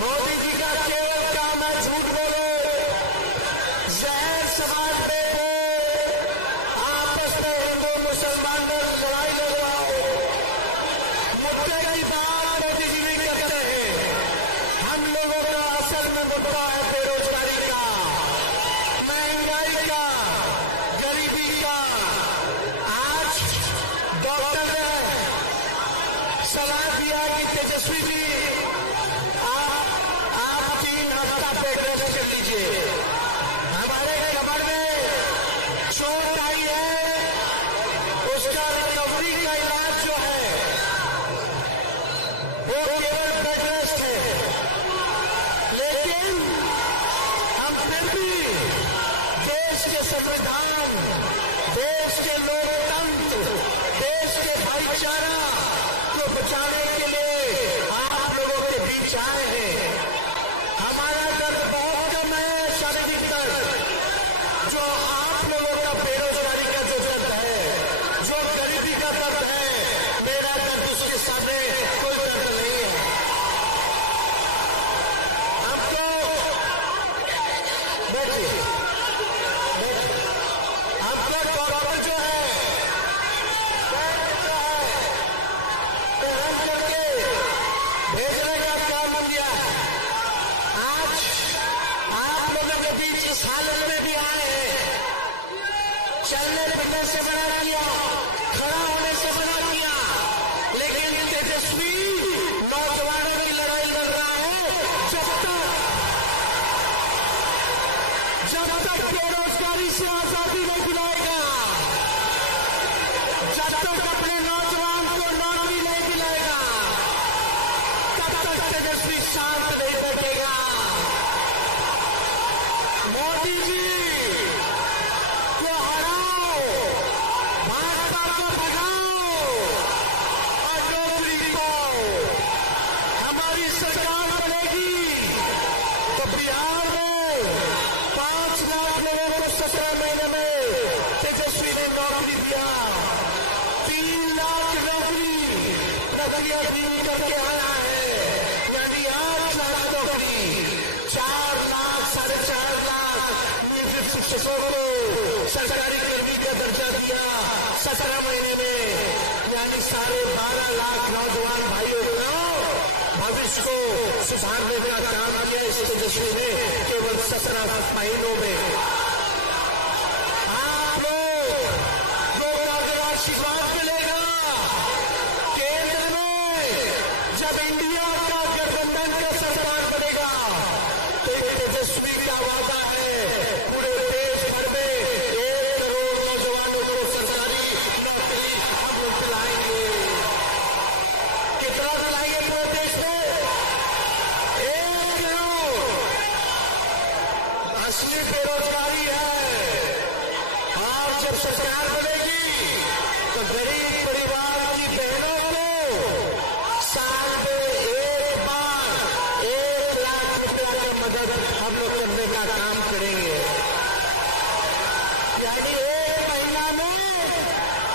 मोदी जी का केवल काम है झूठ बोलो, जहर समाज पे आपस में हिंदू मुसलमान लड़ाई लगवाओ। मुद्दे की बात मोदी जी नहीं करते हैं। हम लोगों का असल में मुद्दा है बेरोजगारी का, महंगाई का, गरीबी का। आज डॉक्टर ने सलाह दिया कि तेजस्वी जी आप 3 हफ्ता बेड रेस्ट कर लीजिए। हमारे कमर में चोट आई है, उसका रिकवरी का इलाज जो है वो केवल बेड रेस्ट है। लेकिन हम फिर भी देश के संविधान, देश के लोकतंत्र, देश के भाईचारा को बचाने के लिए आप लोगों के बीच आए हैं। हमारा दर्द बहुत कम है शारीरिक दर्द, जो आप लोगों का बेरोजगारी का जो दर्द है, जो गरीबी का दर्द है, मेरा दर्द उसके सामने कोई दर्द नहीं है। हमको बैठिए, हमको डॉक्टर जो है भेजने का काम किया है। आज आप लोगों के बीच इस हालत में भी आए हैं। चलने फिरने से बना किया, खड़ा होने से बना किया, लेकिन तेजस्वी नौजवानों की लड़ाई लड़ रहा है। जब तक बेरोजगारी से आजादी नहीं दिलाएगा, जब तक अपने नौजवान को नौकरी नहीं दिलाएगा, तब तक तेजस्वी शांत नहीं बैठेगा। मोदी जी को हराओ, भाजपा को भगाओ और नौकरी को हमारी सरकार बनेगी तो बिहार में 5 लाख लोगों को 17 महीने में तेजस्वी ने नौकरी दिया। 3 लाख नौकरी प्रक्रिया पूरी करके आया है, यानी 8 लाख नौकरी। 4 लाख 4.5 लाख नियोजित शिक्षकों को सरकारी कर्मी का दर्जा दिया 17 महीने में, यानी 12.5 लाख नौजवान भाइयों को भविष्य को सुधारने का काम किया इस तेजस्वी ने केवल 17 महीनों में। आप लोग को आशीर्वाद मिलेगा केंद्र में, जब इंडिया का गठबंधन का सरकार बनेगा तो एक तेजस्वी का वादा है पूरे देश भर में 1 करोड़ नौजवानों को सरकारी नौकरी हम लोग दिलाएंगे। कितना दिलाएंगे पूरे देश में? 1 करोड़। असली बेरोजगारी है। और जब सरकार बनेगी तो गरीब परिवार की बहनों को साल में एक बार 1 लाख रुपया की मदद हम लोग करने का काम करेंगे। यानी 1 महीना में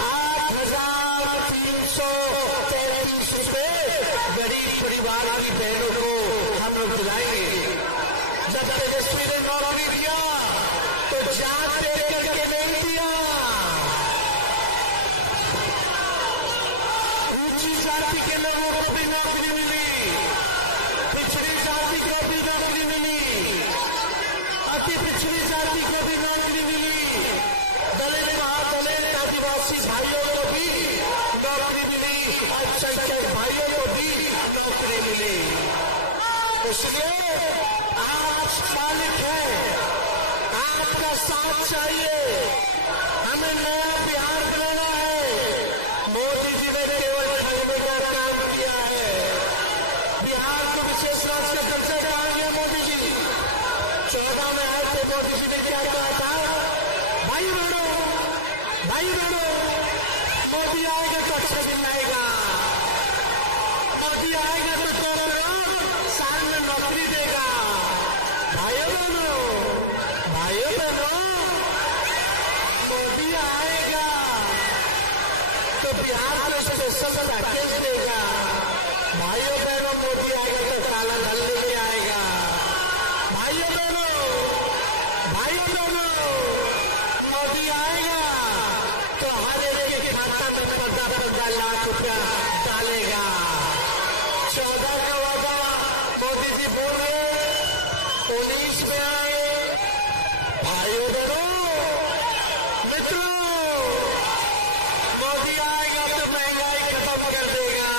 8,333 रुपये गरीब परिवार की बहनों को हम लोग दिलाएंगे। जब तेजस्वी ने नौकरी दिया तो जात देख करके नहीं दिया, ऊंची जाति के लोगों को भी नौकरी मिली, पिछड़ी जाति को भी नौकरी मिली, अति पिछड़ी जाति को भी नौकरी मिली, दलित महादलित आदिवासी भाइयों को भी नौकरी मिली, अल्पसंख्यक भाइयों को भी नौकरी मिली। इसलिए आज मालिक है, आपका साथ चाहिए। हमें नया बिहार बनाना है। मोदी जी ने केवल ठगने का काम किया है। बिहार को विशेष राज्य का दर्जा कहा गया मोदी जी। 14 में आए थे, मोदी जी ने क्या कहा था? भाई बहनों, मोदी आएगा तो अच्छा दिन आएगा, मोदी आएगा तो 2 करोड़ साल में नौकरी देगा। भाइयों बहनों, मोदी आएगा तो बिहार को स्पेशल पैकेज देगा। भाइयों बहनों, मोदी आएगा तो काला धन लेके आएगा। रुपया डालेगा। 14 का वादा मोदी जी बोल रहे, 19 में आए। भाइयों बहनों मित्रों, मोदी आएगा तो महंगाई खत्म कर देगा,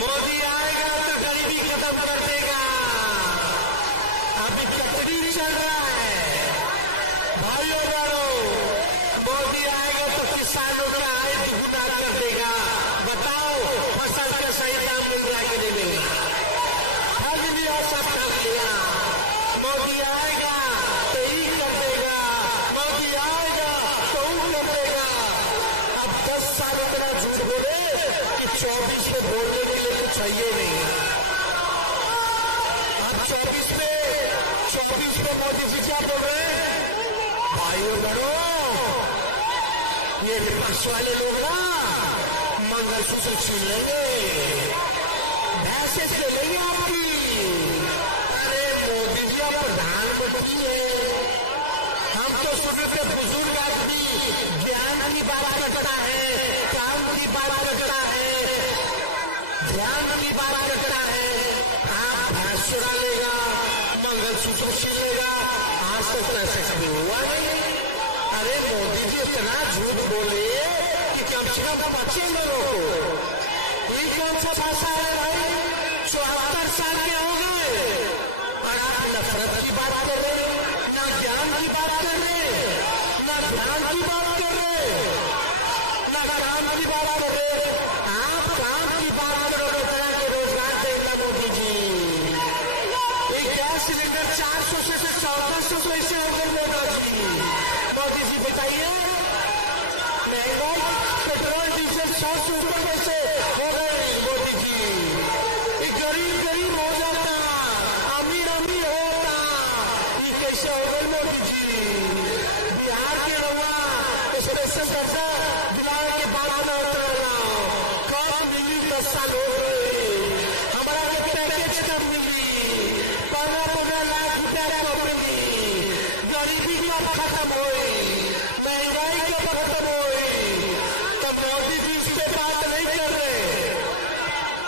मोदी आएगा तो गरीबी खत्म कर देगा। अभी कटनी चल रहा है भाइयों बहनों, मोदी आएगा तो किसानों का आय दुगुना कर देगा। बताओ फसल का सही दाम मिलेगा कि नहीं मिलेगा? फल लिया सब कर लिया, मोदी आएगा तो ही कर देगा, मोदी आएगा तो वो कर देगा। अब 10 साल इतना झूठ बोले कि 24 में बोलने के लिए कुछ चाहिए नहीं। अब 24 में मोदी जी क्या बोल रहे हैं? भाइयों बहनों, ये विपक्ष वाले लोग ना मंगलसूत्र छीन लेंगे, भैंसे से ले लेंगे आपकी। अरे मोदी जी आप प्रधानमंत्री है, हम तो सुनते बुजुर्ग आदमी ज्ञान की बात करता है, काम की बात करता है, ध्यान की बात करता है। आप भैंस चुरा लेगा, मंगलसूत्र छीन लेगा, आज तक ऐसा कभी हुआ नहीं। अरे मोदी जी इतना झूठ बोले कि कम से कम बच्चे लोगों को ये कौन सा भाषा है भाई? 74 साल के हो गए और आप नफरत की बात कर रहे, ना ज्ञान की बात कर रहे, ना ध्यान की बात कर रहे, ना काम की बात कर रहे। आप काम की बात करोगे तरह के रोजगार देगा मोदी जी। एक गैस सिलेंडर 400 से 1400 पैसे हो गए मोदी जी। मोदी जी बताइए, महंगाई पेट्रोल डीजल 100 से ऊपर कैसे हो गए मोदी जी? गरीब गरीब हो जाता, अमीर अमीर होता, ये कैसे हो गए मोदी जी? बिहार के लोग स्पेशल दर्जा दिलाने के बाद में कब मिली? 10 साल हो गए, हमारा पैकेज कब मिली? 15 लाख रुपया कब मिली? गरीबी कब खत्म हुई? महंगाई कब खत्म हुई? तब मोदी जी इस पे बात नहीं कर रहे,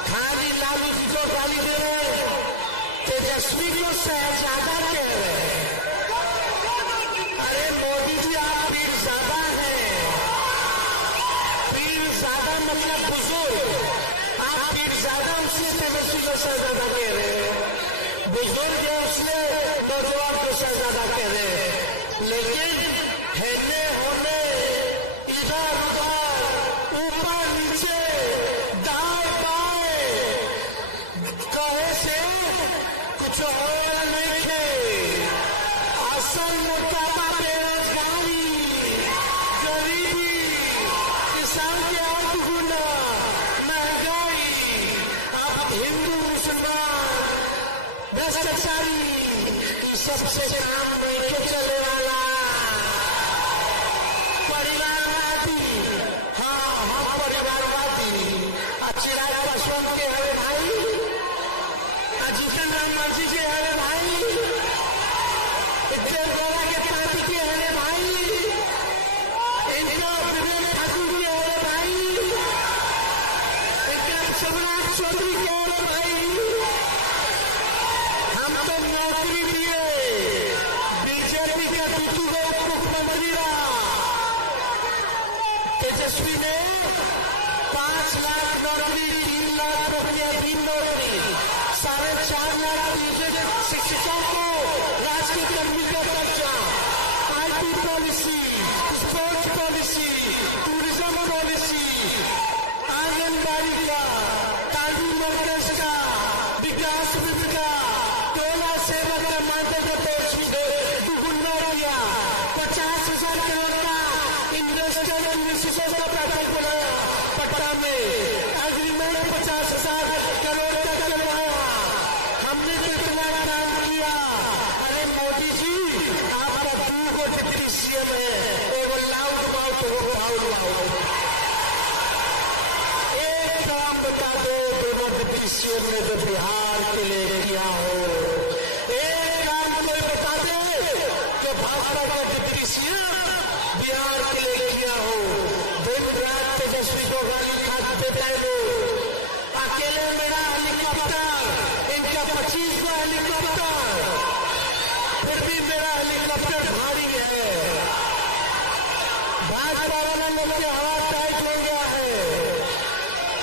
खाली लालू जी को गाली दे रहे, तेजस्वी को शहजादा कह रहे। अरे मोदी जी आप पीरजादा हैं, पीरजादा मतलब बुजुर्ग, आप पीरजादा उसने तेजस्वी को शहजादा कह रहे, बुजुर्ग है उसने नौजवान को शहजादा कह रहे। लेकिन हेले होने इधर उधर ऊपर नीचे दाएं बाएं कहे से कुछ हो नहीं थे। असल मुद्दा बेरोजगारी, गरीबी, किसान के और दुगुना महंगाई। अब हिंदू मुसलमान भ्रष्टाचारी सबसे काम नहीं चले वाला परिवारवादी। हाँ हम परिवारवादी, चिराग पासवान के हरे भाई, जीतन राम मांझी के हरे भाई, देवगौड़ा के पार्टी के हरे भाई, इनका विवेक ठाकुर के हरे भाई, इनका शिवराज चौधरी के हरे भाई। हम तो नौकरी दिए, बीजेपी का बिट्टू को मुख्यमंत्री रहा, तेजस्वी ने 5 लाख नौकरी, 3 लाख रुपया भी नौकरी, 4.5 लाख शिक्षकों को राष्ट्रीय कर्मी का दर्जा, IT policy, sports policy, tourism policy, anganwadi का, तालीम मरकज का, विकास का, टोला सेवा का मानदेय दुगुना किया, 50,000 करोड़ का इंडस्ट्रियल इन्वेस्टमेंट का पैकेज बनाया पटना में, एग्रीमेंट 50,000 करोड़ का करवाया। हमने जो तुम्हारा नाम किया। अरे मोदी जी आपका 2 को डिप्टी सीएम है, एक काम बता दो, दोनों डिप्टी सीएम ने जो बिहार के लिए किया हो, एक काम कोई बता दे जो भाजपा का डिप्टी सीएम बिहार के लिए किया हो। दिन रात तेजस्वी को गाली खाते पहले अकेले मेरा हेलीकॉप्टर, इनका 25 हेलीकॉप्टर, फिर भी मेरा हेलीकॉप्टर भारी है। भाजपा वाले लोग के हवा टाइट हो गया है।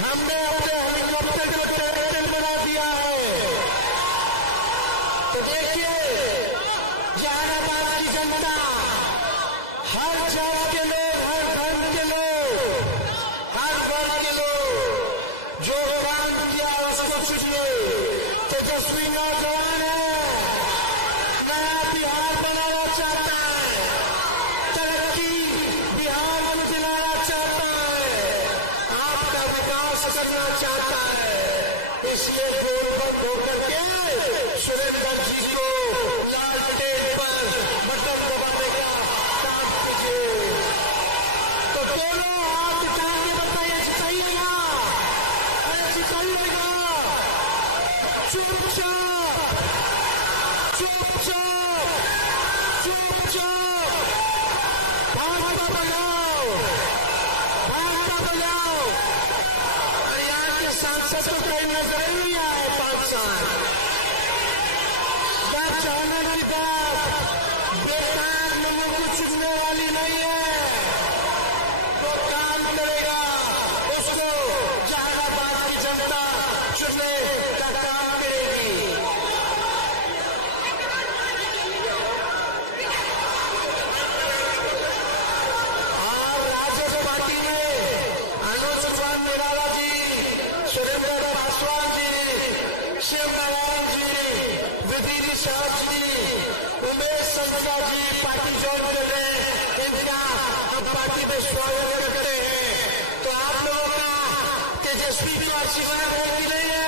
हमने अपने हेलीकॉप्टर को टेररिस्ट बना दिया है। तो देखिए जहानाबाद की जनता, हर जात के लोग, हर धर्म के लोग, हर वर्ग के लोग जो काम किया उसको चुनिए। तेजस्वी नौजवान है, नया बिहार बनाना चाहता है, तरक्की बिहार में दिलाना चाहता है, आपका विकास करना चाहता है। इसलिए गोलबंद होकर के सुरेंद्र जी को लालटेन पर बटन दबाने का काम कीजिए। तो दोनों हाथ उठा के बताइए जिताइएगा, अरे जिताइएगा। चुपचाप चुपचाप चुपचाप भाजपा बजाओ, भाजपा बजाओ। अरे यहाँ के सांसद को कहीं नजर नहीं आए 5 साल। क्या चाहने की बात बेकार लोगों को चुनने वाली नहीं है। तो काम करेगा उसको जहानाबाद की जनता चुनने का काम करेगी। और राजद पार्टी में अनुज कुमार निराला जी, सुरेंद्र पासवान जी, शिव नारायण जी, विधि सहज जी, उमेश संजना जी पार्टी ज्वाइन कर रहे हैं। इनका हम पार्टी में स्वागत करते हैं। तो आप लोगों का तेजस्वी का आशीर्वाद है कि नहीं है?